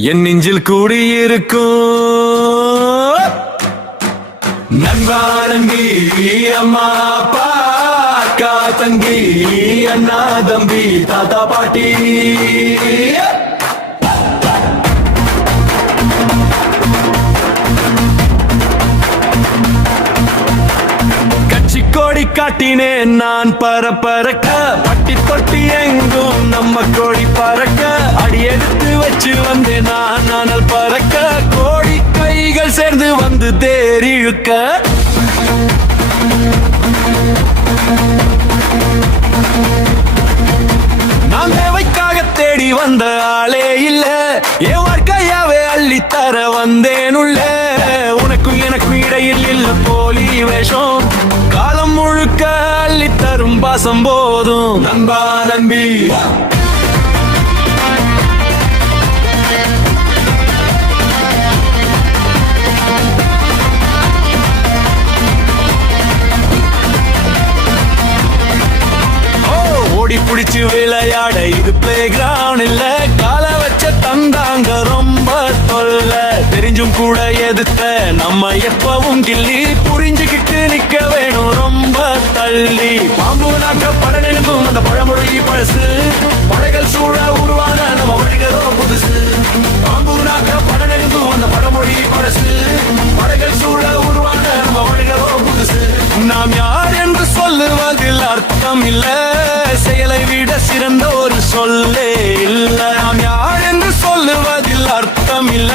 என் நெஞ்சில் கூடியிருக்கும் நண்பானங்கி அம்மா அப்பா அக்கா தங்கி அண்ணா தம்பி தாத்தா பாட்டி கோடி காட்டினேன் நான் பரப்பறக்க பட்டி தொட்டி எங்கும் நம்ம கோடி பறக்க அடி எடுத்து வச்சு வந்தேன் நான் நானல் பறக்க கோடி கைகள் சேர்ந்து வந்து தேரிழுக்க நான் தேவைக்காக தேடி வந்த ஆளே இல்ல என் வாழ்க்கையாவே அள்ளித்தர வந்தேன் உள்ள உனக்கும் எனக்கும் இடையில் இல்ல போலி வேஷம் காலம் முழுக்க அள்ளி தரும் பாசம் போதும் நண்பா நம்பி ஓடி பிடிச்சு விளையாட இது பிளே கிரவுண்ட் இல்ல கால வச்ச தந்தாங்க ரொம்ப தொல்ல தெரிஞ்சும் கூட எதுத்த நம்ம எப்பவும் கிள்ளி புரிஞ்சுக்கிட்டு நிக்க வேணும் ரொம்ப தள்ளி பாம்பு நாக்க படனெழுக்கும் அந்த பழமொழி பழசு படைகள் சூழ உருவான நம்ம வழிகளோ புதுசு பாம்பு நாக்க படனெழுக்கும் அந்த பழமொழி பழசு படைகள் சூழ உருவான நம்ம வழிகளோ புதுசு நாம் யார் என்று சொல்லுவதில் அர்த்தம் இல்ல செயலை விட சிறந்த ஒரு சொல்லே இல்ல நாம் யார் என்று சொல்லுவதில் அர்த்தம் இல்ல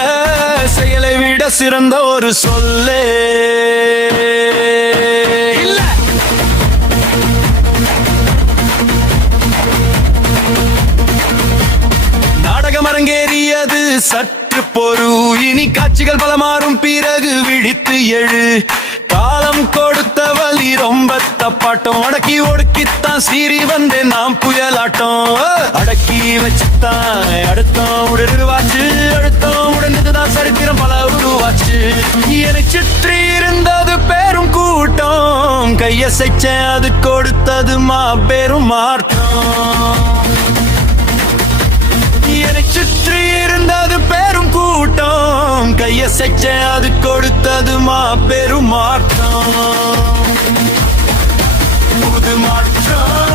செயலை விட சிறந்த ஒரு சொல்லே இல்ல நாடகம் அரங்கேறியது சற்று பொறு இனி காட்சிகள் பல மாறும் பிறகு விழித்து எழு காலம் கொடுத்த வலி ரொம்ப தப்பாட்டம் அடக்கி ஒடுக்கித்தான் சீறி வந்தேன் நாம் புயலாட்டம் அடக்கி வச்சுத்தான் அடுத்தோம் உடருவாச்சு அடுத்தோம் உடனதுதான் சரித்திரம் பல உருவாச்சு என்னை சுற்றி இருந்தது பேரும் கூட்டம் கையசைச்ச அது கொடுத்தது மாபெரும் மாற்றம் என்னை சுற்றி இருந்தது பெரும் கூட்டம் கையசைச்ச அது கொடுத்தது மாபெரும் மாற்றம் புது மாற்றம்